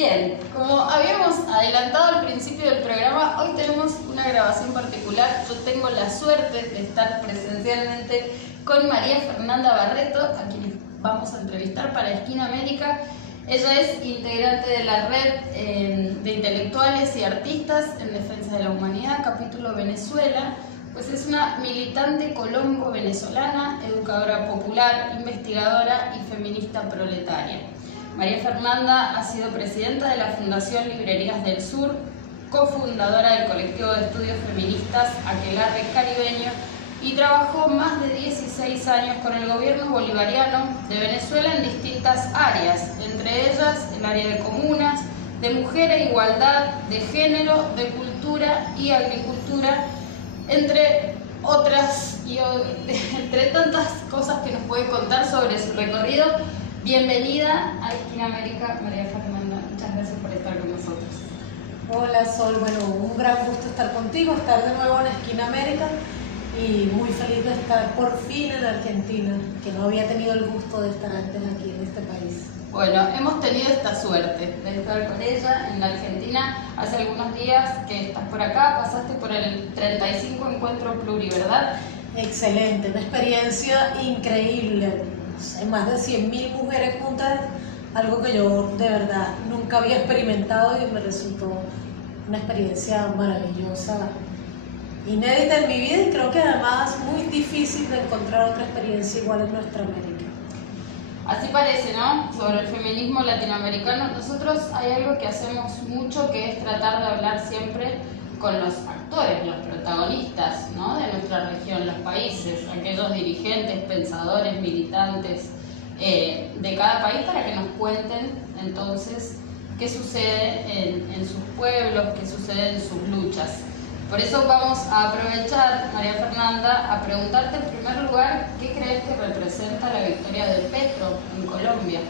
Bien, como habíamos adelantado al principio del programa, hoy tenemos una grabación particular. Yo tengo la suerte de estar presencialmente con María Fernanda Barreto, a quien vamos a entrevistar para Esquina América. Ella es integrante de la red de intelectuales y artistas en defensa de la humanidad, capítulo Venezuela. Pues es una militante colombo-venezolana, educadora popular, investigadora y feminista proletaria. María Fernanda ha sido presidenta de la Fundación Librerías del Sur, cofundadora del colectivo de estudios feministas Aquelarre Caribeño y trabajó más de 16 años con el gobierno bolivariano de Venezuela en distintas áreas, entre ellas el área de comunas, de mujer e igualdad, de género, de cultura y agricultura, entre otras y entre tantas cosas que nos puede contar sobre su recorrido. Bienvenida a Esquina América, María Fernanda. Muchas gracias por estar con nosotros. Hola Sol, bueno, un gran gusto estar contigo, estar de nuevo en Esquina América y muy feliz de estar por fin en Argentina, que no había tenido el gusto de estar antes aquí en este país. Bueno, hemos tenido esta suerte de estar con ella en la Argentina. Hace algunos días que estás por acá, pasaste por el 35 Encuentro Pluri, ¿verdad? Excelente, una experiencia increíble. Más de 100.000 mujeres juntas, algo que yo de verdad nunca había experimentado y me resultó una experiencia maravillosa, inédita en mi vida y creo que además muy difícil de encontrar otra experiencia igual en nuestra América. Así parece, ¿no? Sobre el feminismo latinoamericano, nosotros hay algo que hacemos mucho, que es tratar de hablar siempre con los actores, los protagonistas, ¿no?, de nuestra región, los países, aquellos dirigentes, pensadores, militantes de cada país, para que nos cuenten entonces qué sucede en sus pueblos, qué sucede en sus luchas. Por eso vamos a aprovechar, María Fernanda, a preguntarte en primer lugar qué crees que representa la victoria de Petro en Colombia.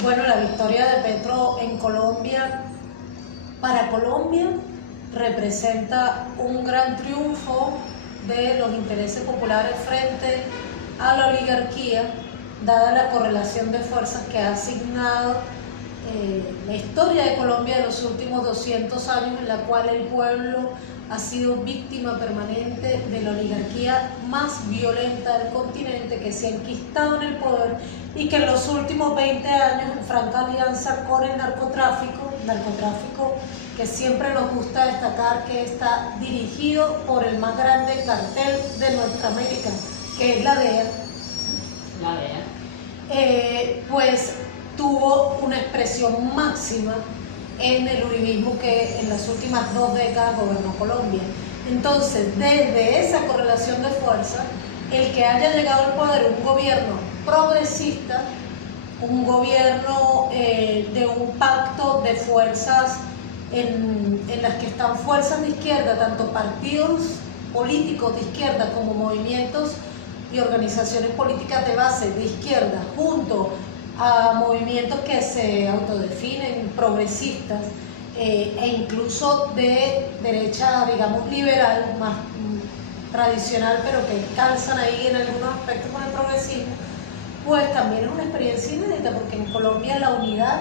Bueno, la victoria de Petro en Colombia, para Colombia, representa un gran triunfo de los intereses populares frente a la oligarquía, dada la correlación de fuerzas que ha asignado la historia de Colombia de los últimos 200 años, en la cual el pueblo ha sido víctima permanente de la oligarquía más violenta del continente, que se ha enquistado en el poder y que en los últimos 20 años, en franca alianza con el narcotráfico que siempre nos gusta destacar que está dirigido por el más grande cartel de nuestra América, que es la DEA. La DEA. Pues tuvo una expresión máxima en el uribismo que en las últimas 2 décadas gobernó Colombia. Entonces, desde esa correlación de fuerza, el que haya llegado al poder un gobierno progresista, un gobierno de un pacto de fuerzas en las que están fuerzas de izquierda, tanto partidos políticos de izquierda como movimientos y organizaciones políticas de base de izquierda, junto a movimientos que se autodefinen progresistas e incluso de derecha, digamos, liberal, más tradicional, pero que calzan ahí en algunos aspectos con el progresismo, pues también es una experiencia inédita, porque en Colombia la unidad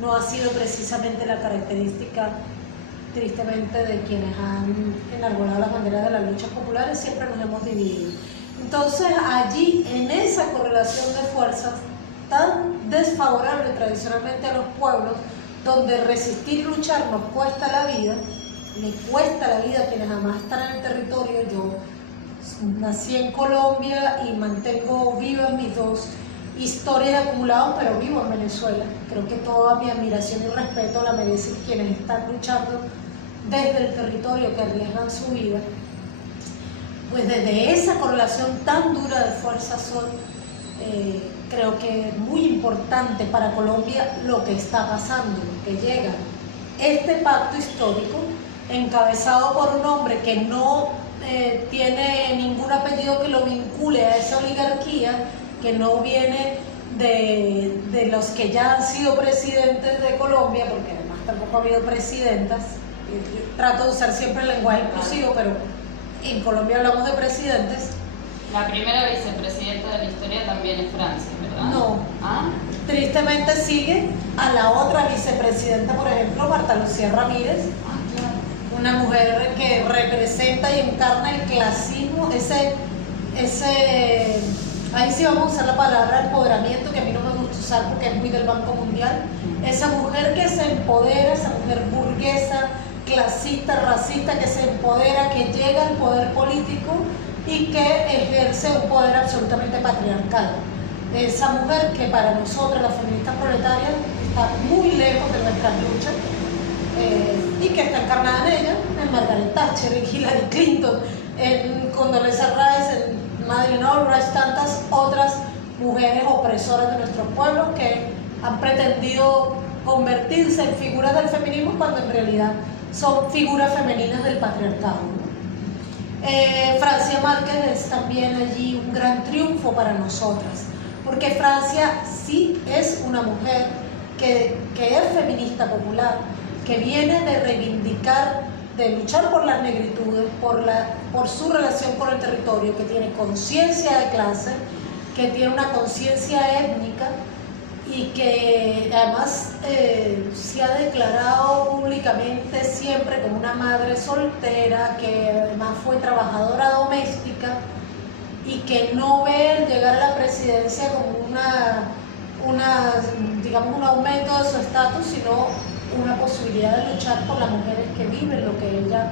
no ha sido precisamente la característica, tristemente, de quienes han enarbolado las banderas de las luchas populares. Siempre nos hemos dividido. Entonces allí, en esa correlación de fuerzas tan desfavorable tradicionalmente a los pueblos, donde resistir y luchar nos cuesta la vida, le cuesta la vida a quienes además están en el territorio. Yo nací en Colombia y mantengo vivas mis dos historias acumuladas, pero vivo en Venezuela. Creo que toda mi admiración y respeto la merecen quienes están luchando desde el territorio, que arriesgan su vida. Pues desde esa correlación tan dura de fuerzas creo que es muy importante para Colombia lo que está pasando, que llega este pacto histórico encabezado por un hombre que no tiene ningún apellido que lo vincule a esa oligarquía, que no viene de los que ya han sido presidentes de Colombia, porque además tampoco ha habido presidentas. Yo trato de usar siempre el lenguaje inclusivo, pero en Colombia hablamos de presidentes. La primera vicepresidenta de la historia también es Francia, ¿verdad? No. ¿Ah? tristemente sigue a la otra vicepresidenta, por ejemplo, Marta Lucía Ramírez, una mujer que representa y encarna el clasismo, ahí sí vamos a usar la palabra empoderamiento, que a mí no me gusta usar porque es muy del Banco Mundial, esa mujer que se empodera, esa mujer burguesa, clasista, racista, que se empodera, que llega al poder político y que ejerce un poder absolutamente patriarcal. Esa mujer que para nosotras, las feministas proletarias, está muy lejos de nuestras luchas y que está encarnada en ella, en Margaret Thatcher, en Hillary Clinton, en Condoleezza Rice, en Madeleine Albright, tantas otras mujeres opresoras de nuestros pueblos que han pretendido convertirse en figuras del feminismo cuando en realidad son figuras femeninas del patriarcado. Francia Márquez es también allí un gran triunfo para nosotras, porque Francia sí es una mujer que es feminista popular, que viene de reivindicar, de luchar por las negritudes, por su relación con el territorio, que tiene conciencia de clase, que tiene una conciencia étnica y que además se ha declarado públicamente siempre como una madre soltera, que además fue trabajadora doméstica y que no ve el llegar a la presidencia como digamos, un aumento de su estatus, sino una posibilidad de luchar por las mujeres que viven lo que ella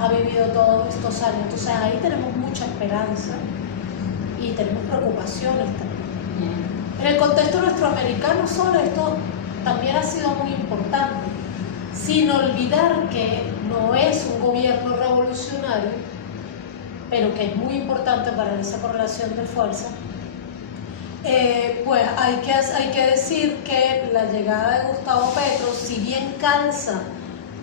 ha vivido todos estos años. Entonces ahí tenemos mucha esperanza y tenemos preocupaciones también. En el contexto nuestroamericano, sobre esto también ha sido muy importante, sin olvidar que no es un gobierno revolucionario, pero que es muy importante para esa correlación de fuerza. Pues hay que decir que la llegada de Gustavo Petro, si bien calza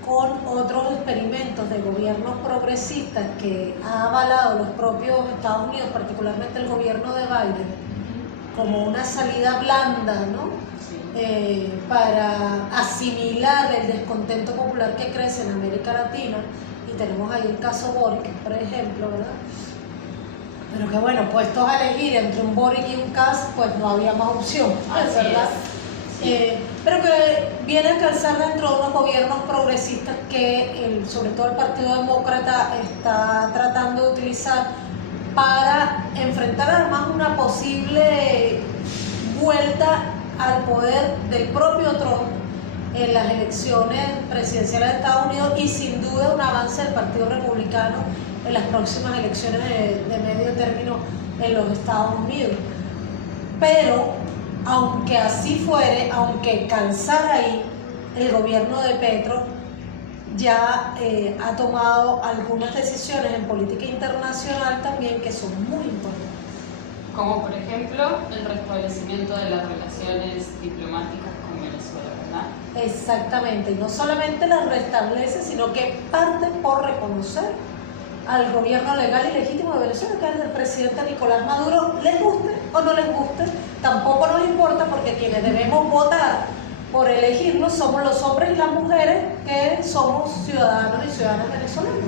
con otros experimentos de gobiernos progresistas que ha avalado los propios Estados Unidos, particularmente el gobierno de Biden, como una salida blanda, ¿no? Para asimilar el descontento popular que crece en América Latina, y tenemos ahí el caso Boric, por ejemplo, ¿verdad? Pero que bueno, puestos a elegir entre un Boric y un Kast, pues no había más opción, ¿verdad? Pero que viene a calzar dentro de unos gobiernos progresistas que sobre todo el Partido Demócrata está tratando de utilizar para enfrentar además una posible vuelta al poder del propio Trump en las elecciones presidenciales de Estados Unidos, y sin duda un avance del Partido Republicano en las próximas elecciones de medio término en los Estados Unidos. Pero aunque así fuere, aunque calzara ahí, el gobierno de Petro ya ha tomado algunas decisiones en política internacional también que son muy importantes. Como por ejemplo el restablecimiento de las relaciones diplomáticas con Venezuela, ¿verdad? Exactamente, y no solamente las restablece, sino que parte por reconocer al gobierno legal y legítimo de Venezuela, que es el del presidente Nicolás Maduro, les guste o no les guste, tampoco nos importa, porque quienes debemos votar por elegirnos somos los hombres y las mujeres que somos ciudadanos y ciudadanas venezolanos.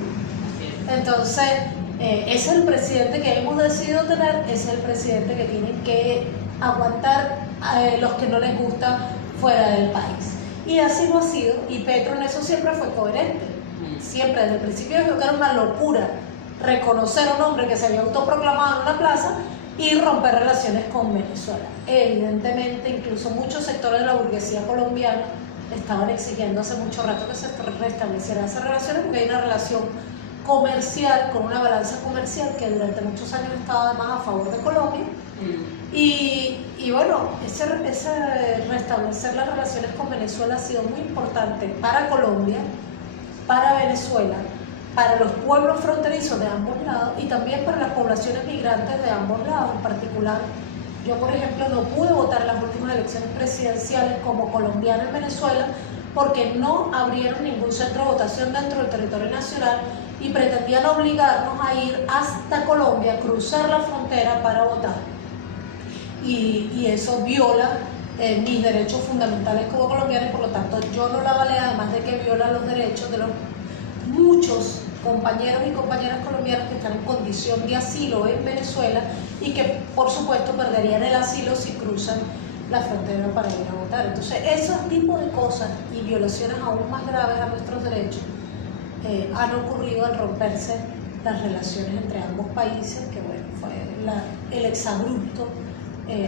Entonces, es el presidente que hemos decidido tener, es el presidente que tienen que aguantar a los que no les gusta fuera del país. Y así lo ha sido, y Petro en eso siempre fue coherente. Siempre, desde el principio, dijo que era una locura reconocer a un hombre que se había autoproclamado en una plaza y romper relaciones con Venezuela. Evidentemente, incluso muchos sectores de la burguesía colombiana estaban exigiendo hace mucho rato que se restablecieran esas relaciones, porque hay una relación comercial, con una balanza comercial que durante muchos años estaba además a favor de Colombia. Y bueno, ese restablecer las relaciones con Venezuela ha sido muy importante para Colombia, para Venezuela, para los pueblos fronterizos de ambos lados y también para las poblaciones migrantes de ambos lados. En particular, yo por ejemplo no pude votar en las últimas elecciones presidenciales como colombiana en Venezuela porque no abrieron ningún centro de votación dentro del territorio nacional y pretendían obligarnos a ir hasta Colombia, cruzar la frontera para votar. Y eso viola mis derechos fundamentales como colombiana, y por lo tanto yo no la avalé, además de que viola los derechos de los muchos compañeros y compañeras colombianas que están en condición de asilo en Venezuela y que por supuesto perderían el asilo si cruzan la frontera para ir a votar. Entonces, esos tipos de cosas y violaciones aún más graves a nuestros derechos han ocurrido al romperse las relaciones entre ambos países, que bueno, fue el exabrupto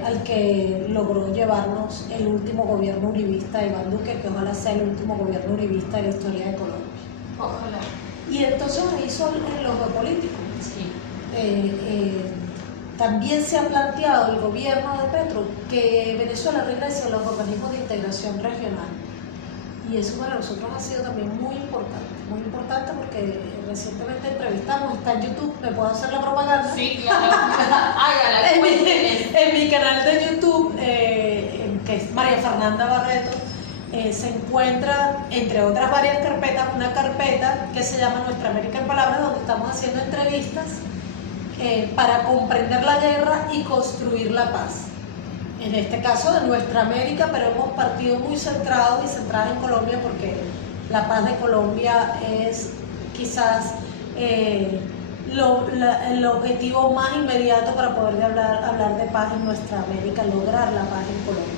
al que logró llevarnos el último gobierno uribista de Iván Duque, que ojalá sea el último gobierno uribista de la historia de Colombia. Ojalá. Y entonces ahí son los geopolíticos. Sí. También se ha planteado el gobierno de Petro que Venezuela regrese a los organismos de integración regional. Y eso para nosotros ha sido también muy importante porque recientemente entrevistamos, está en YouTube, ¿me puedo hacer la propaganda? Sí, claro, hágala, en mi canal de YouTube, que es María Fernanda Barreto, se encuentra, entre otras varias carpetas, una carpeta que se llama Nuestra América en Palabras, donde estamos haciendo entrevistas para comprender la guerra y construir la paz. En este caso de Nuestra América, pero hemos partido muy centrados y centradas en Colombia porque la paz de Colombia es quizás el objetivo más inmediato para poder hablar de paz en Nuestra América, lograr la paz en Colombia.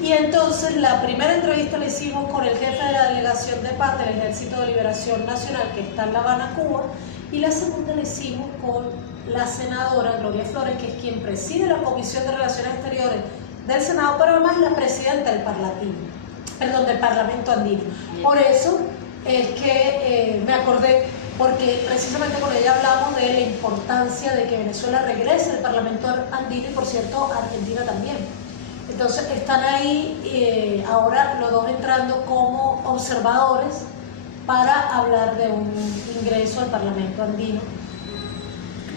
Y entonces la primera entrevista la hicimos con el jefe de la Delegación de Paz del Ejército de Liberación Nacional, que está en La Habana, Cuba, y la segunda la hicimos con la senadora Gloria Flores, que es quien preside la Comisión de Relaciones Exteriores del Senado, pero además la presidenta del Parlamento Andino. Por eso es que me acordé, porque precisamente con ella hablamos de la importancia de que Venezuela regrese al Parlamento Andino y, por cierto, Argentina también. Entonces están ahí ahora los dos entrando como observadores para hablar de un ingreso al Parlamento Andino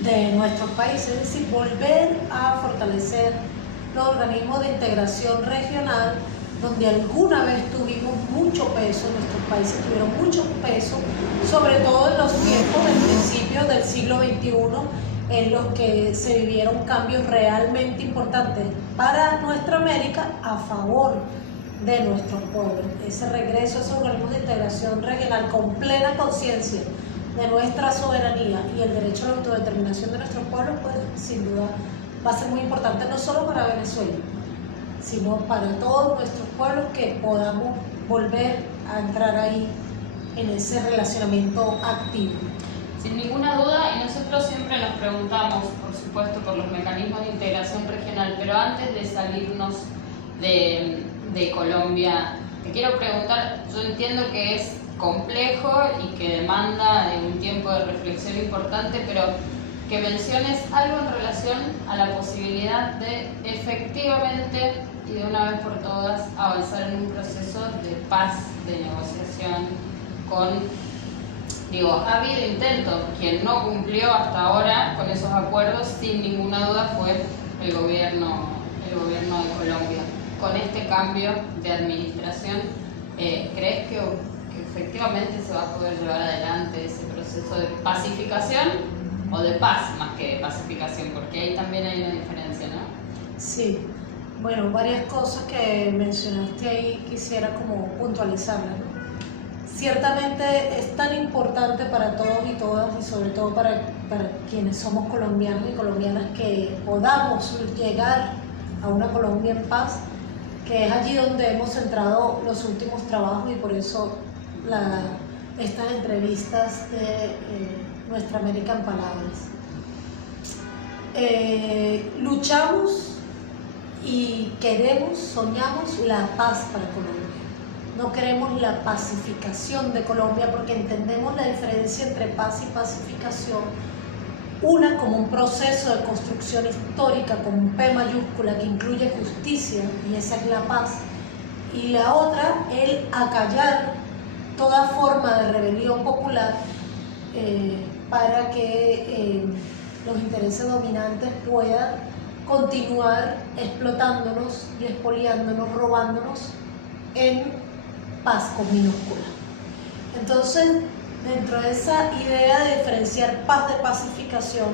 de nuestros países, es decir, volver a fortalecer los organismos de integración regional donde alguna vez tuvimos mucho peso, nuestros países tuvieron mucho peso, sobre todo en los tiempos del principio del siglo XXI, en los que se vivieron cambios realmente importantes para nuestra América a favor de nuestros pueblos. Ese regreso a esos organismos de integración regional con plena conciencia de nuestra soberanía y el derecho a la autodeterminación de nuestros pueblos, pues sin duda va a ser muy importante no solo para Venezuela, sino para todos nuestros pueblos, que podamos volver a entrar ahí en ese relacionamiento activo. Sin ninguna duda, y nosotros siempre nos preguntamos, por supuesto, por los mecanismos de integración regional, pero antes de salirnos de Colombia, te quiero preguntar, yo entiendo que es complejo y que demanda un tiempo de reflexión importante, pero que menciones algo en relación a la posibilidad de efectivamente y de una vez por todas avanzar en un proceso de paz, de negociación con... Digo, ha habido intentos, quien no cumplió hasta ahora con esos acuerdos, sin ninguna duda, fue el gobierno de Colombia. Con este cambio de administración, ¿crees que efectivamente se va a poder llevar adelante ese proceso de pacificación o de paz más que de pacificación? Porque ahí también hay una diferencia, ¿no? Sí, bueno, varias cosas que mencionaste ahí quisiera como puntualizarlas, ¿no? Ciertamente es tan importante para todos y todas, y sobre todo para quienes somos colombianos y colombianas, que podamos llegar a una Colombia en paz, que es allí donde hemos centrado los últimos trabajos, y por eso estas entrevistas de Nuestra América en Palabras. Luchamos y queremos, soñamos la paz para Colombia. No queremos la pacificación de Colombia, porque entendemos la diferencia entre paz y pacificación. Una como un proceso de construcción histórica con P mayúscula que incluye justicia, y esa es la paz. Y la otra, el acallar toda forma de rebelión popular para que los intereses dominantes puedan continuar explotándonos y expoliándonos, robándonos en paz con minúscula. Entonces, dentro de esa idea de diferenciar paz de pacificación,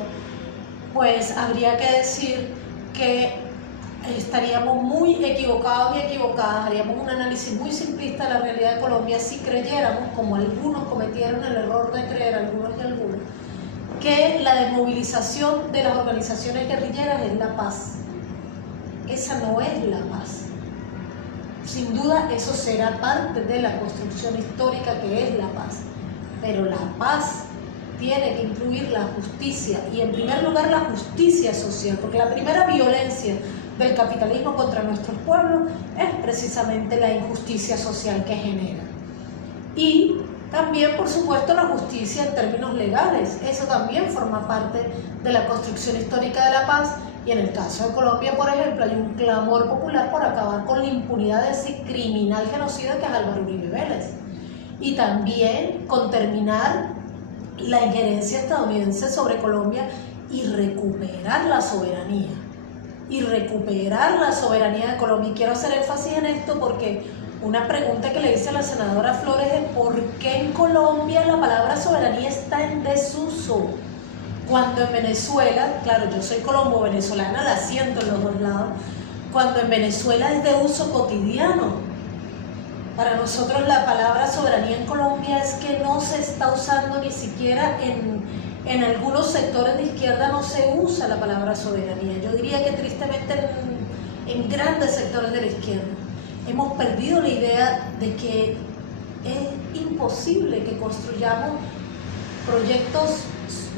pues habría que decir que estaríamos muy equivocados y equivocadas, haríamos un análisis muy simplista de la realidad de Colombia si creyéramos, como algunos cometieron el error de creer, algunos y algunas, que la desmovilización de las organizaciones guerrilleras es la paz. esa no es la paz. Sin duda eso será parte de la construcción histórica que es la paz, pero la paz tiene que incluir la justicia, y en primer lugar la justicia social, porque la primera violencia del capitalismo contra nuestros pueblos es precisamente la injusticia social que genera. Y también, por supuesto, la justicia en términos legales, eso también forma parte de la construcción histórica de la paz. Y en el caso de Colombia, por ejemplo, hay un clamor popular por acabar con la impunidad de ese criminal genocida que es Álvaro Uribe Vélez, y también con terminar la injerencia estadounidense sobre Colombia y recuperar la soberanía. De Colombia. Y quiero hacer énfasis en esto porque una pregunta que le hice a la senadora Flores es ¿por qué en Colombia la palabra soberanía está en desuso? Cuando en Venezuela, claro, yo soy colombo-venezolana, la siento en los dos lados, cuando en Venezuela es de uso cotidiano. Para nosotros la palabra soberanía en Colombia es que no se está usando ni siquiera en algunos sectores de izquierda, no se usa la palabra soberanía. Yo diría que tristemente en grandes sectores de la izquierda hemos perdido la idea de que es imposible que construyamos proyectos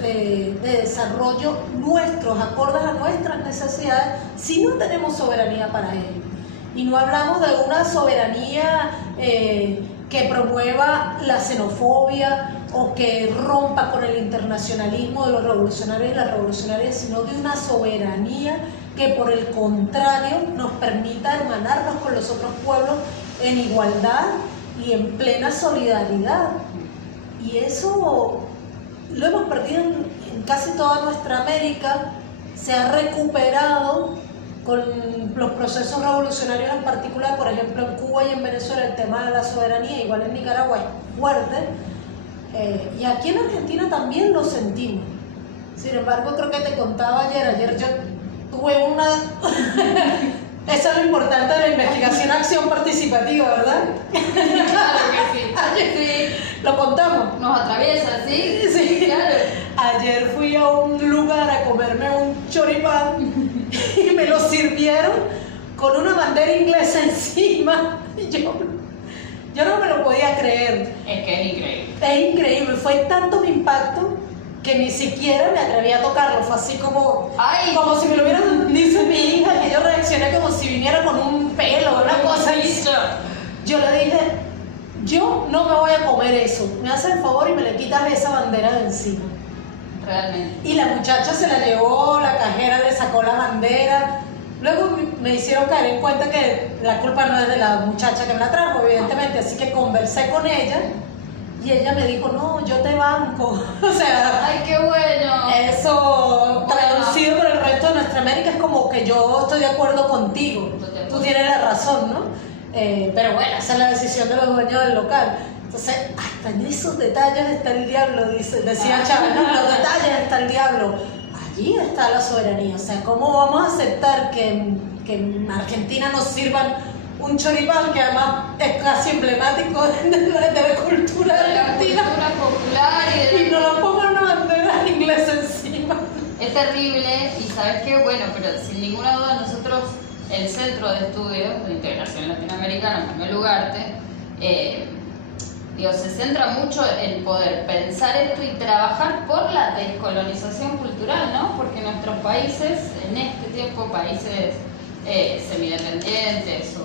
de desarrollo nuestros, acordes a nuestras necesidades, si no tenemos soberanía para ello. Y no hablamos de una soberanía que promueva la xenofobia o que rompa con el internacionalismo de los revolucionarios y las revolucionarias, sino de una soberanía que por el contrario nos permita hermanarnos con los otros pueblos en igualdad y en plena solidaridad. Y eso lo hemos perdido en casi toda nuestra América. Se ha recuperado con los procesos revolucionarios en particular, por ejemplo en Cuba y en Venezuela el tema de la soberanía, igual en Nicaragua es fuerte, y aquí en Argentina también lo sentimos. Sin embargo, creo que te contaba ayer yo tuve una... Eso es lo importante de la investigación acción participativa, ¿verdad? Claro que sí. Ayer, lo contamos. Nos atraviesa, ¿sí? Sí. Claro. Ayer fui a un lugar a comerme un choripán y me lo sirvieron con una bandera inglesa encima. Y yo no me lo podía creer. Es que es increíble. Es increíble. Fue tanto mi impacto que ni siquiera me atreví a tocarlo. Fue así como, como si me lo hubieran, dice mi hija, que yo reaccioné como si viniera con un pelo, una cosa así. Yo le dije, yo no me voy a comer eso. Me haces el favor y me le quitas esa bandera de encima. Realmente. Y la muchacha se la llevó, la cajera le sacó la bandera. Luego me hicieron caer en cuenta que la culpa no es de la muchacha que me la trajo, evidentemente. Así que conversé con ella y ella me dijo, no, yo te banco. O sea, ¡ay, qué bueno! Eso traducido por el resto de nuestra América es como que yo estoy de acuerdo contigo. Tú tienes la razón, ¿no? Pero bueno, esa es la decisión de los dueños del local. Entonces, hasta en esos detalles está el diablo, decía Chávez, ¿no? En los detalles está el diablo. Allí está la soberanía. O sea, ¿cómo vamos a aceptar que en Argentina nos sirvan un choripán que además es casi emblemático de la cultura argentina? De la cultura popular y nos lo pongan una bandera inglesa encima? Es terrible, y ¿sabes qué? Bueno, pero sin ninguna duda nosotros, el Centro de Estudios de Integración Latinoamericana, Manuel Ugarte, se centra mucho en poder pensar esto y trabajar por la descolonización cultural, ¿no? Porque nuestros países, en este tiempo, países semidependientes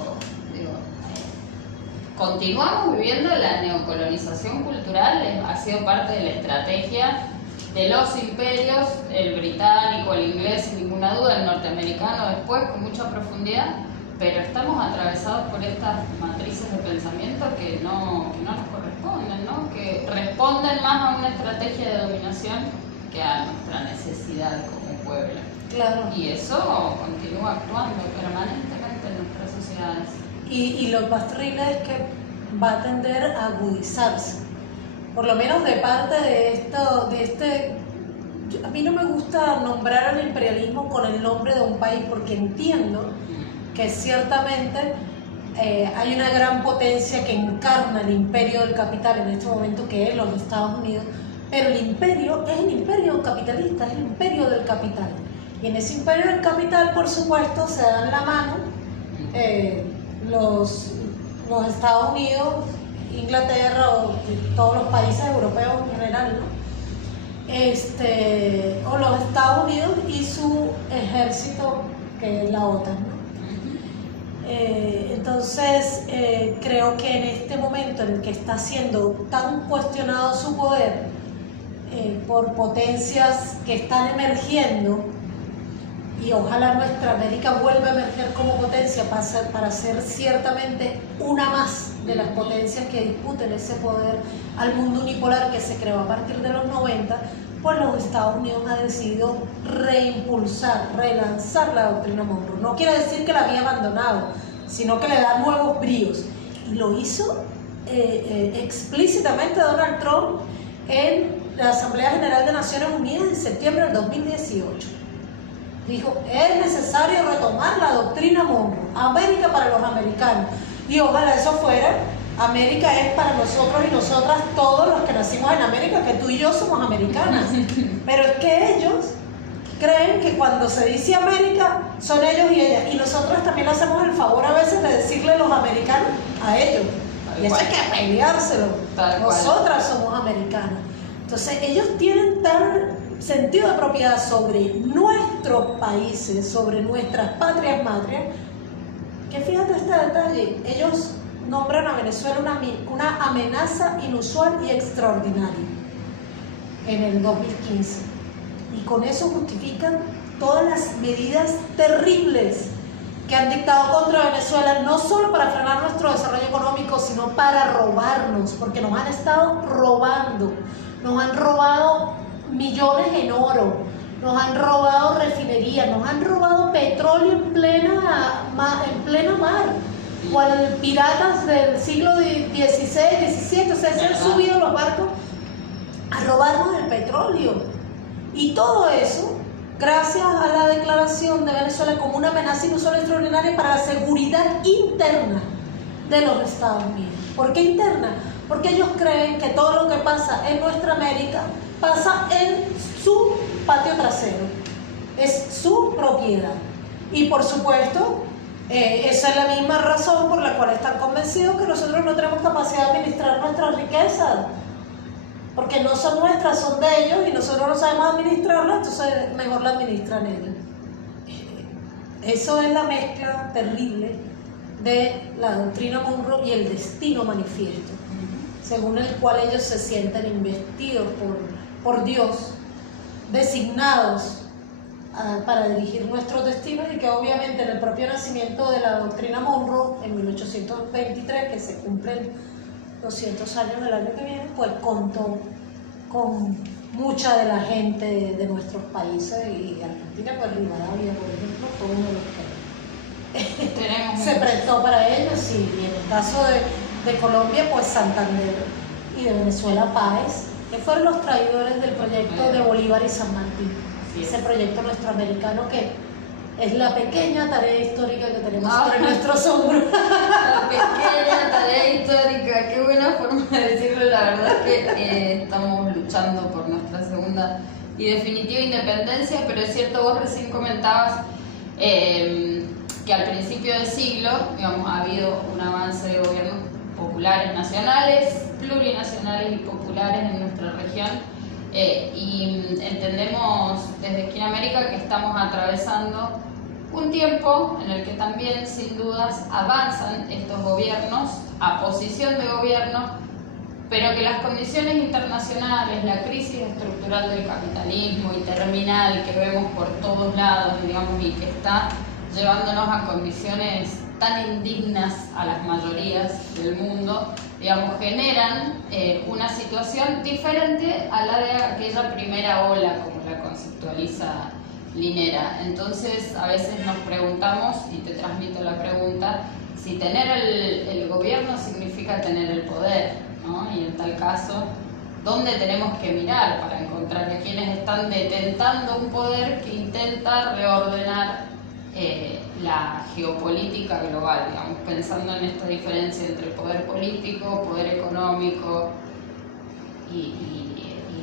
continuamos viviendo la neocolonización cultural, ha sido parte de la estrategia de los imperios, el británico, el inglés, sin ninguna duda, el norteamericano después, con mucha profundidad, pero estamos atravesados por estas matrices de pensamiento que no nos corresponden, ¿no? Que responden más a una estrategia de dominación que a nuestra necesidad como pueblo. Claro. Y eso continúa actuando permanentemente en nuestras sociedades. Y lo más terrible es que va a tender a agudizarse. Por lo menos de parte de a mí no me gusta nombrar al imperialismo con el nombre de un país porque entiendo que ciertamente hay una gran potencia que encarna el imperio del capital en este momento, que es los Estados Unidos, pero el imperio es el imperio capitalista, es el imperio del capital. Y en ese imperio del capital, por supuesto, se dan la mano los Estados Unidos, Inglaterra o todos los países europeos en general, ¿no? O los Estados Unidos y su ejército, que es la OTAN, ¿no? Entonces, creo que en este momento en el que está siendo tan cuestionado su poder por potencias que están emergiendo, y ojalá nuestra América vuelva a emerger como potencia para ser ciertamente una más de las potencias que disputen ese poder al mundo unipolar que se creó a partir de los 90, pues los Estados Unidos han decidido reimpulsar, relanzar la doctrina Monroe. No quiere decir que la había abandonado, sino que le da nuevos bríos. Y lo hizo explícitamente Donald Trump en la Asamblea General de Naciones Unidas en septiembre del 2018. Dijo, es necesario retomar la doctrina Monroe, América para los americanos. Y ojalá eso fuera, América es para nosotros y nosotras, todos los que nacimos en América, que tú y yo somos americanas. Pero es que ellos creen que cuando se dice América, son ellos y ellas. Y nosotros también hacemos el favor a veces de decirle los americanos a ellos. Y eso hay que peleárselo. Nosotras somos americanas. Entonces ellos tienen tal sentido de propiedad sobre nuestros países, sobre nuestras patrias madres, que fíjate este detalle, ellos nombran a Venezuela una amenaza inusual y extraordinaria en el 2015, y con eso justifican todas las medidas terribles que han dictado contra Venezuela, no solo para frenar nuestro desarrollo económico, sino para robarnos, porque nos han estado robando, nos han robado millones en oro, nos han robado refinerías, nos han robado petróleo en pleno mar, cual piratas del siglo XVI, XVII, o sea, se han subido los barcos a robarnos el petróleo. Y todo eso gracias a la declaración de Venezuela como una amenaza inusual extraordinaria para la seguridad interna de los Estados Unidos. ¿Por qué interna? Porque ellos creen que todo lo que pasa en nuestra América pasa en su patio trasero, es su propiedad. Y por supuesto, esa es la misma razón por la cual están convencidos que nosotros no tenemos capacidad de administrar nuestras riquezas, porque no son nuestras, son de ellos, y nosotros no sabemos administrarlas, entonces mejor la administran ellos. Eso es la mezcla terrible de la doctrina Monroe y el destino manifiesto, según el cual ellos se sienten investidos por Dios, designados para dirigir nuestros destinos, y que obviamente en el propio nacimiento de la doctrina Monroe, en 1823, que se cumplen 200 años del año que viene, pues contó con mucha de la gente de nuestros países, y Argentina, pues Rivadavia, por ejemplo, fue uno de los que se prestó para ellos, y en el caso de Colombia, pues Santander, y de Venezuela Páez, que fueron los traidores del proyecto de Bolívar y San Martín, ese proyecto nuestroamericano que es la pequeña tarea histórica que tenemos sobre nuestros hombros. La pequeña tarea histórica, qué buena forma de decirlo. La verdad es que estamos luchando por nuestra segunda y definitiva independencia, pero es cierto, vos recién comentabas que al principio del siglo, digamos, ha habido un avance de gobiernos populares nacionales, plurinacionales y populares en nuestra región, y entendemos desde aquí en América que estamos atravesando un tiempo en el que también sin dudas avanzan estos gobiernos a posición de gobierno, pero que las condiciones internacionales, la crisis estructural del capitalismo y terminal que vemos por todos lados, digamos, y que está llevándonos a condiciones tan indignas a las mayorías del mundo, digamos, generan una situación diferente a la de aquella primera ola, como la conceptualiza Linera. Entonces, a veces nos preguntamos, y te transmito la pregunta, si tener el gobierno significa tener el poder, ¿no? Y en tal caso, ¿dónde tenemos que mirar para encontrar a quienes están detentando un poder que intenta reordenar la geopolítica global, digamos, pensando en esta diferencia entre poder político, poder económico y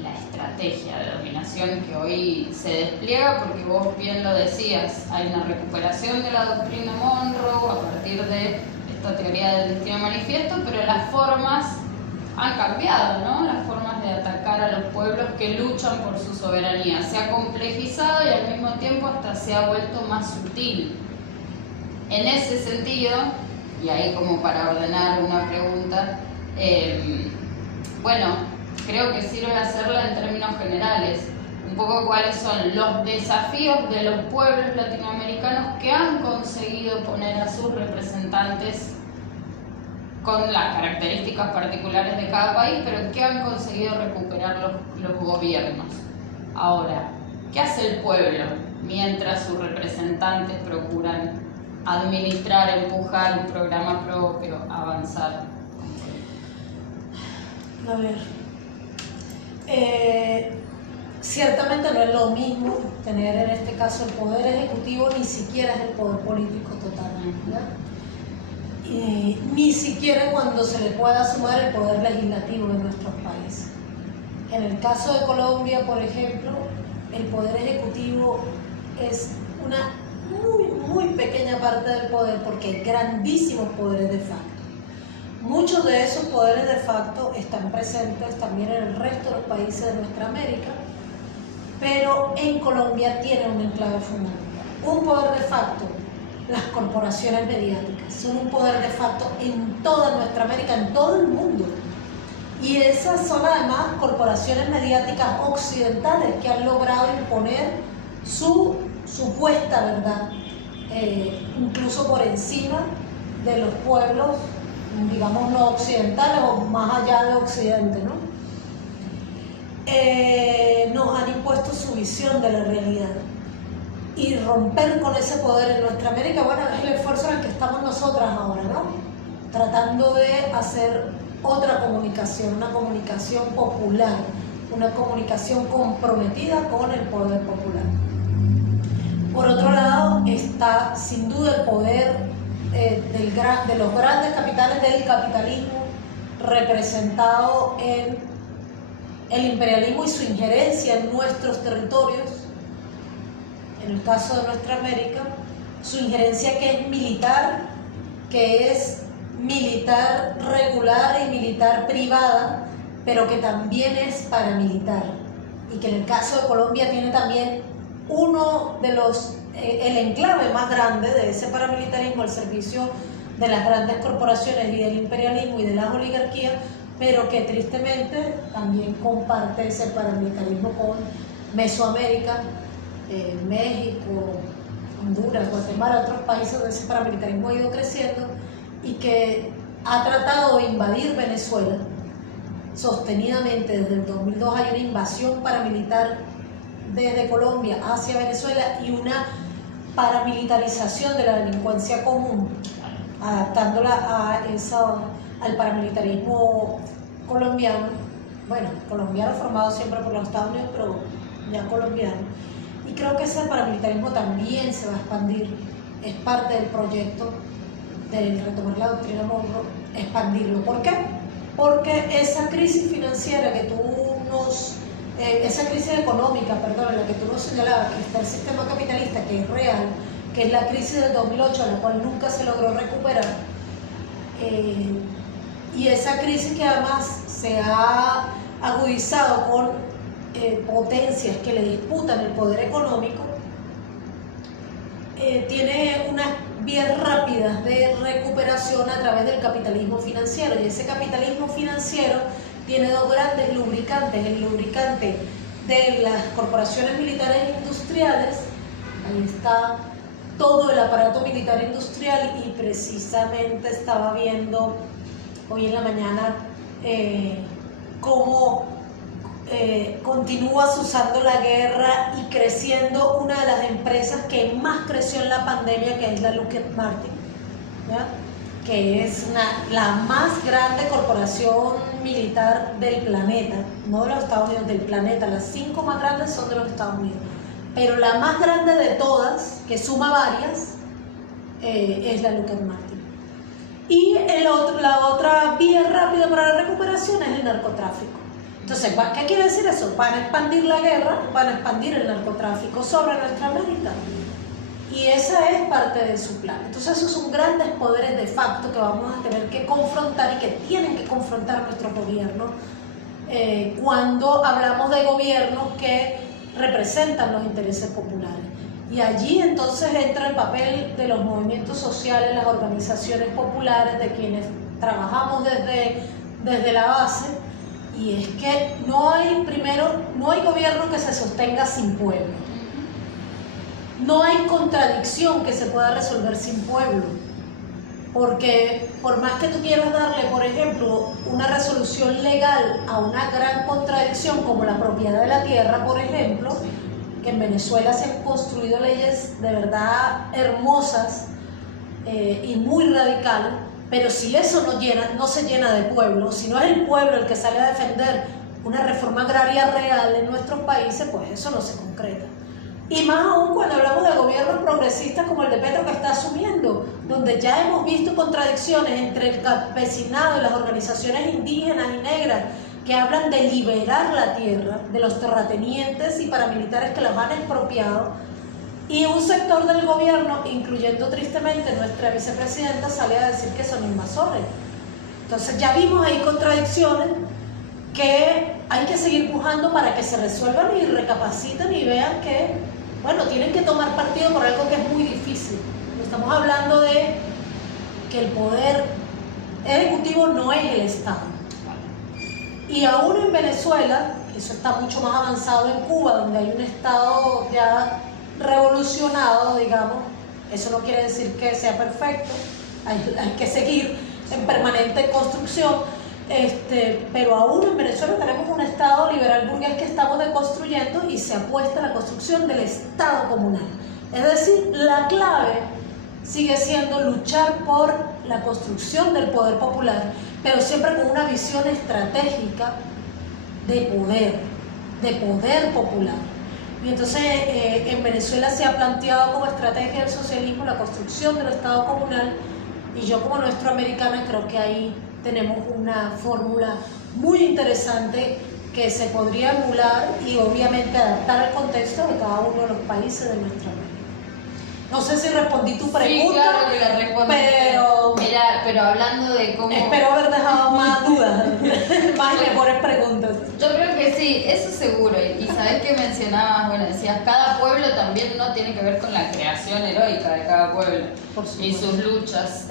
la estrategia de dominación que hoy se despliega, porque vos bien lo decías, hay una recuperación de la doctrina Monroe a partir de esta teoría del destino manifiesto, pero las formas han cambiado, ¿no? Las formas de atacar a los pueblos que luchan por su soberanía se ha complejizado y al mismo tiempo hasta se ha vuelto más sutil. En ese sentido, y ahí como para ordenar una pregunta, bueno, creo que sirve hacerla en términos generales, un poco cuáles son los desafíos de los pueblos latinoamericanos que han conseguido poner a sus representantes con las características particulares de cada país, pero que han conseguido recuperar los gobiernos. Ahora, ¿qué hace el pueblo mientras sus representantes procuran administrar, empujar un programa propio, avanzar? A ver, ciertamente no es lo mismo tener en este caso el poder ejecutivo, ni siquiera es el poder político total, ¿verdad? Ni siquiera cuando se le pueda sumar el poder legislativo de nuestros países. En el caso de Colombia, por ejemplo, el poder ejecutivo es una muy pequeña parte del poder, porque hay grandísimos poderes de facto. Muchos de esos poderes de facto están presentes también en el resto de los países de nuestra América, pero en Colombia tiene un enclave fundamental. Un poder de facto, las corporaciones mediáticas, son un poder de facto en toda nuestra América, en todo el mundo. Y esas son además corporaciones mediáticas occidentales que han logrado imponer su supuesta verdad, incluso por encima de los pueblos, digamos, no occidentales o más allá de Occidente, ¿no? Nos han impuesto su visión de la realidad. Y romper con ese poder en nuestra América, bueno, es el esfuerzo en el que estamos nosotras ahora, ¿no? Tratando de hacer otra comunicación, una comunicación popular, una comunicación comprometida con el poder popular. Por otro lado, está sin duda el poder de los grandes capitales del capitalismo representado en el imperialismo y su injerencia en nuestros territorios. En el caso de nuestra América, su injerencia que es militar regular y militar privada, pero que también es paramilitar, y que en el caso de Colombia tiene también uno de el enclave más grande de ese paramilitarismo al servicio de las grandes corporaciones y del imperialismo y de las oligarquías, pero que tristemente también comparte ese paramilitarismo con Mesoamérica, México, Honduras, Guatemala, otros países donde ese paramilitarismo ha ido creciendo y que ha tratado de invadir Venezuela sostenidamente. Desde el 2002 hay una invasión paramilitar desde Colombia hacia Venezuela y una paramilitarización de la delincuencia común, adaptándola al paramilitarismo colombiano, bueno, colombiano formado siempre por los Estados Unidos, pero ya colombiano. Y creo que ese paramilitarismo también se va a expandir, es parte del proyecto de retomar la doctrina Monroe, expandirlo. ¿Por qué? Porque esa crisis financiera que esa crisis económica, perdón, en la que tú nos señalabas, que está el sistema capitalista, que es real, que es la crisis del 2008, a la cual nunca se logró recuperar, y esa crisis que además se ha agudizado con potencias que le disputan el poder económico, tiene unas vías rápidas de recuperación a través del capitalismo financiero, y ese capitalismo financiero tiene dos grandes lubricantes: el lubricante de las corporaciones militares e industriales, ahí está todo el aparato militar industrial, y precisamente estaba viendo hoy en la mañana cómo continúa usando la guerra y creciendo una de las empresas que más creció en la pandemia, que es la Lockheed Martin, ¿ya? Que es la más grande corporación militar del planeta, no de los Estados Unidos, del planeta. Las 5 más grandes son de los Estados Unidos, pero la más grande de todas, que suma varias, es la Lockheed Martin. Y la otra vía rápida para la recuperación es el narcotráfico. Entonces, ¿qué quiere decir eso? Van a expandir la guerra, van a expandir el narcotráfico sobre nuestra América. Y esa es parte de su plan. Entonces esos son grandes poderes de facto que vamos a tener que confrontar y que tienen que confrontar nuestros gobiernos cuando hablamos de gobiernos que representan los intereses populares. Y allí entonces entra el papel de los movimientos sociales, las organizaciones populares, de quienes trabajamos desde la base. Y es que no hay gobierno que se sostenga sin pueblo. No hay contradicción que se pueda resolver sin pueblo, porque por más que tú quieras darle, por ejemplo, una resolución legal a una gran contradicción como la propiedad de la tierra, por ejemplo, que en Venezuela se han construido leyes de verdad hermosas y muy radicales, pero si eso no se llena de pueblo, si no es el pueblo el que sale a defender una reforma agraria real en nuestros países, pues eso no se concreta. Y más aún cuando hablamos de gobiernos progresistas como el de Petro que está asumiendo, donde ya hemos visto contradicciones entre el campesinado y las organizaciones indígenas y negras que hablan de liberar la tierra de los terratenientes y paramilitares que las han expropiado, y un sector del gobierno, incluyendo tristemente nuestra vicepresidenta, sale a decir que son invasores. Entonces ya vimos ahí contradicciones que hay que seguir pujando para que se resuelvan y recapaciten y vean que, bueno, tienen que tomar partido por algo que es muy difícil. Estamos hablando de que el poder ejecutivo no es el Estado. Y aún en Venezuela, eso está mucho más avanzado en Cuba, donde hay un Estado ya revolucionado, digamos, eso no quiere decir que sea perfecto, hay que seguir en permanente construcción. Pero aún en Venezuela tenemos un Estado liberal burgués que estamos deconstruyendo y se apuesta a la construcción del Estado comunal. Es decir, la clave sigue siendo luchar por la construcción del poder popular, pero siempre con una visión estratégica de poder popular. Y entonces en Venezuela se ha planteado como estrategia del socialismo la construcción del Estado comunal, y yo como nuestroamericana creo que ahí tenemos una fórmula muy interesante que se podría emular y obviamente adaptar al contexto de cada uno de los países de nuestra América. No sé si respondí tu pregunta. Sí, claro que la respondí. Pero, mira, pero hablando de cómo... espero haber dejado más dudas, más y mejores preguntas. Yo creo que sí, eso seguro. Y sabes que mencionabas, bueno, decías, cada pueblo también no tiene que ver con la creación heroica de cada pueblo y sus luchas.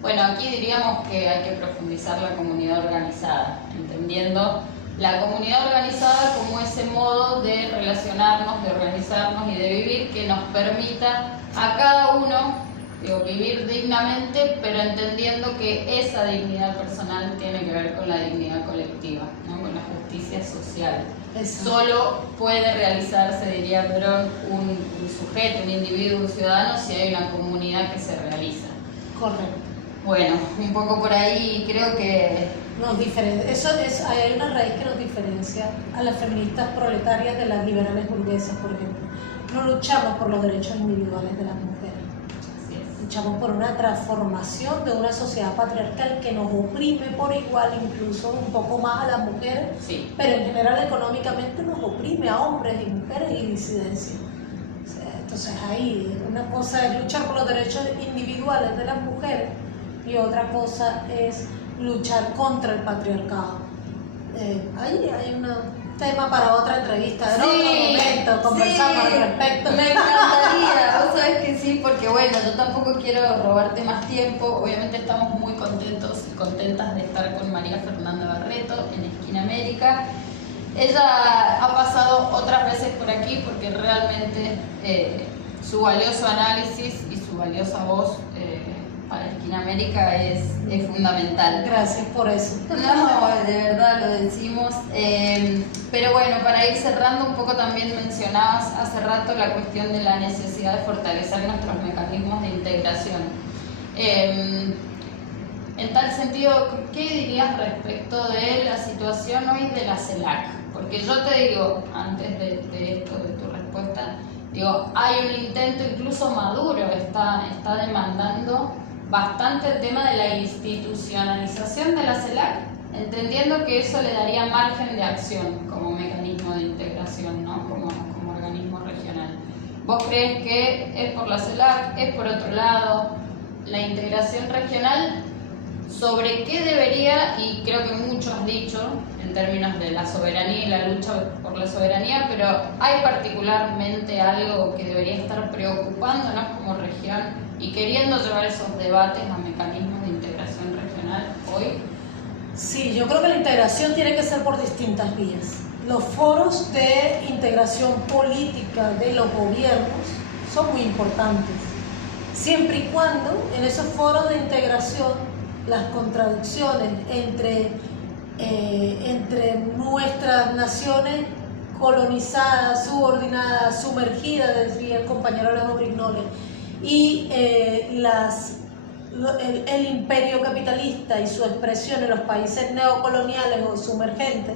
Bueno, aquí diríamos que hay que profundizar la comunidad organizada, entendiendo la comunidad organizada como ese modo de relacionarnos, de organizarnos y de vivir que nos permita a cada uno vivir dignamente, pero entendiendo que esa dignidad personal tiene que ver con la dignidad colectiva, ¿no? Con la justicia social. Exacto. Solo puede realizarse, diría Perón, un sujeto, un individuo, un ciudadano, si hay una comunidad que se realiza. Correcto. Bueno, un poco por ahí creo que... hay una raíz que nos diferencia a las feministas proletarias de las liberales burguesas, por ejemplo. No luchamos por los derechos individuales de las mujeres. Así es. Luchamos por una transformación de una sociedad patriarcal que nos oprime por igual, incluso un poco más a las mujeres, sí, pero en general económicamente nos oprime a hombres y mujeres y disidencias. Entonces ahí una cosa es luchar por los derechos individuales de las mujeres y otra cosa es luchar contra el patriarcado. Ahí hay un tema para otra entrevista, en otro momento conversamos al respecto. Me encantaría, vos sabés que sí, porque bueno, yo tampoco quiero robarte más tiempo. Obviamente estamos muy contentos y contentas de estar con María Fernanda Barreto en Esquina América. Ella ha pasado otras veces por aquí porque realmente su valioso análisis y su valiosa voz para Esquina América es fundamental. Gracias por eso. No, de verdad lo decimos. Pero bueno, para ir cerrando un poco, también mencionabas hace rato la cuestión de la necesidad de fortalecer nuestros mecanismos de integración. En tal sentido, ¿qué dirías respecto de la situación hoy de la CELAC? Porque yo te digo, antes de esto, de tu respuesta, digo, hay un intento, incluso Maduro está demandando bastante el tema de la institucionalización de la CELAC entendiendo que eso le daría margen de acción como mecanismo de integración, ¿no? Como organismo regional. ¿Vos crees que es por la CELAC, es por otro lado? La integración regional, ¿sobre qué debería? Y creo que mucho has dicho en términos de la soberanía y la lucha por la soberanía, pero ¿hay particularmente algo que debería estar preocupándonos como región y queriendo llevar esos debates a mecanismos de integración regional hoy? Sí, yo creo que la integración tiene que ser por distintas vías. Los foros de integración política de los gobiernos son muy importantes, siempre y cuando en esos foros de integración las contradicciones entre nuestras naciones colonizadas, subordinadas, sumergidas, decía el compañero Alejo Brignole, y el imperio capitalista y su expresión en los países neocoloniales o sumergentes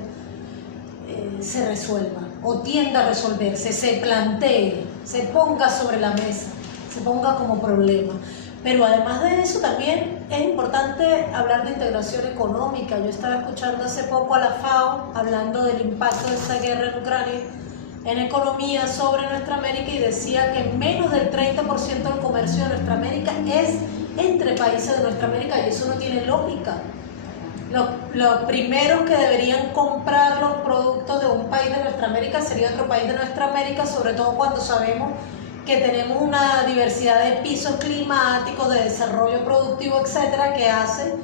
se resuelva o tienda a resolverse, se plantee, se ponga sobre la mesa, se ponga como problema. Pero además de eso también es importante hablar de integración económica. Yo estaba escuchando hace poco a la FAO hablando del impacto de esta guerra en Ucrania en economía sobre nuestra América y decía que menos del 30% del comercio de nuestra América es entre países de nuestra América y eso no tiene lógica. Los primeros que deberían comprar los productos de un país de nuestra América sería otro país de nuestra América, sobre todo cuando sabemos que tenemos una diversidad de pisos climáticos, de desarrollo productivo, etcétera, que hace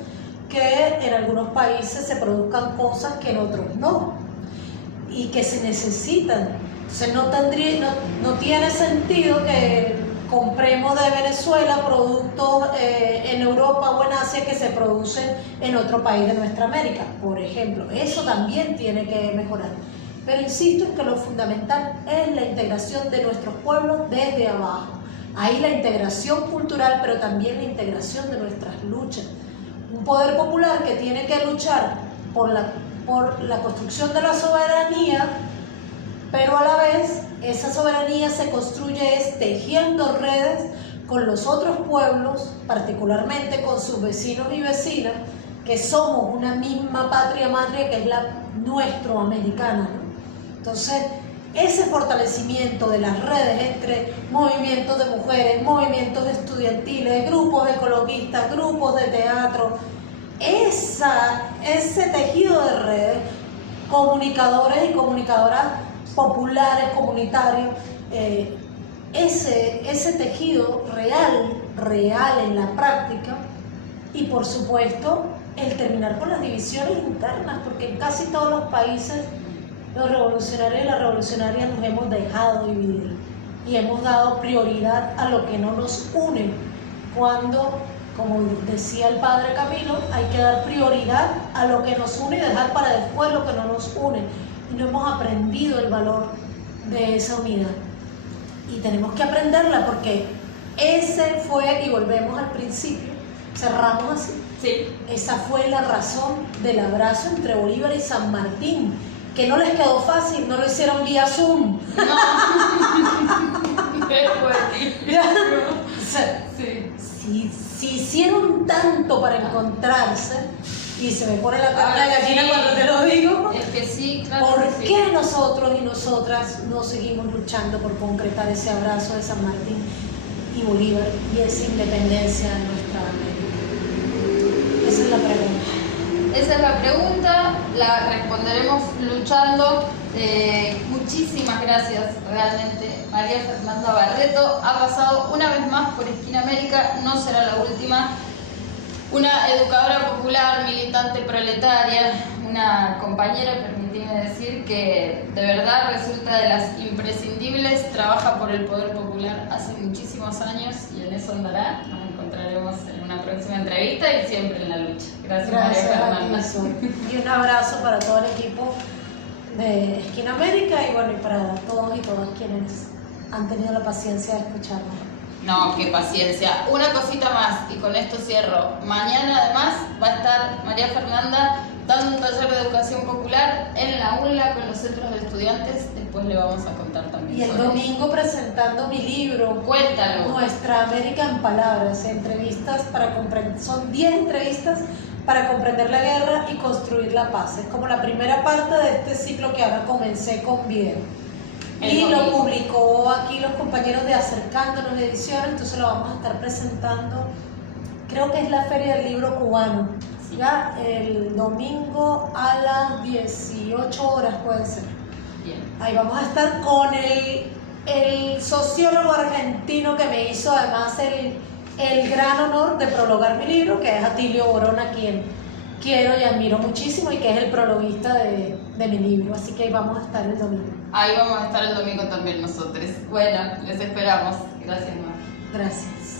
que en algunos países se produzcan cosas que en otros no y que se necesitan. Entonces no tiene sentido que compremos de Venezuela productos en Europa o en Asia que se producen en otro país de nuestra América, por ejemplo. Eso también tiene que mejorar. Pero insisto en que lo fundamental es la integración de nuestros pueblos desde abajo. Ahí la integración cultural, pero también la integración de nuestras luchas. Un poder popular que tiene que luchar por la construcción de la soberanía, pero a la vez esa soberanía se construye tejiendo redes con los otros pueblos, particularmente con sus vecinos y vecinas, que somos una misma patria madre que es la nuestroamericana, ¿no? Entonces, ese fortalecimiento de las redes entre movimientos de mujeres, movimientos estudiantiles, grupos ecologistas, grupos de teatro, ese tejido de redes, comunicadores y comunicadoras populares, comunitarios, ese tejido real en la práctica, y por supuesto el terminar con las divisiones internas, porque en casi todos los países los revolucionarios y las revolucionarias nos hemos dejado dividir y hemos dado prioridad a lo que no nos une, cuando, como decía el padre Camilo, hay que dar prioridad a lo que nos une y dejar para después lo que no nos une, y no hemos aprendido el valor de esa unidad y tenemos que aprenderla, porque ese fue, y volvemos al principio, cerramos así, sí. Esa fue la razón del abrazo entre Bolívar y San Martín, que no les quedó fácil, no lo hicieron vía Zoom. No. Si hicieron tanto para encontrarse, y se me pone la carne de gallina cuando te lo digo, es que sí, claro. ¿Por que qué sí. nosotros y nosotras no seguimos luchando por concretar ese abrazo de San Martín y Bolívar y esa independencia de nuestra América? Esa es la pregunta. Esa es la pregunta, la responderemos luchando. Muchísimas gracias, realmente. María Fernanda Barreto ha pasado una vez más por Esquina América, no será la última. Una educadora popular, militante proletaria, una compañera, permitime decir, que de verdad resulta de las imprescindibles, trabaja por el poder popular hace muchísimos años y en eso andará. Nos encontraremos en una próxima entrevista y siempre en la lucha. Gracias María Fernanda. Y un abrazo para todo el equipo de Esquina América y bueno, y para todos y todas quienes han tenido la paciencia de escucharnos. No, qué paciencia. Una cosita más y con esto cierro. Mañana además va a estar María Fernanda dando un taller de educación popular en la UNLA con los centros de estudiantes. Después le vamos a contar también. Y el domingo presentando mi libro. Cuéntalo. Nuestra América en Palabras, entrevistas para comprender. Son 10 entrevistas para comprender la guerra y construir la paz. Es como la primera parte de este ciclo que ahora comencé con Viero. Y lo publicó aquí los compañeros de Acercándonos Ediciones, entonces lo vamos a estar presentando, creo que es la Feria del Libro Cubano, ya el domingo a las 18 horas puede ser. Bien. Ahí vamos a estar con el sociólogo argentino que me hizo además el gran honor de prologar mi libro, que es Atilio Borona, quien quiero y admiro muchísimo y que es el prologuista de mi libro. Así que ahí vamos a estar el domingo. Ahí vamos a estar el domingo también nosotros. Bueno, les esperamos. Gracias, Mar. Gracias.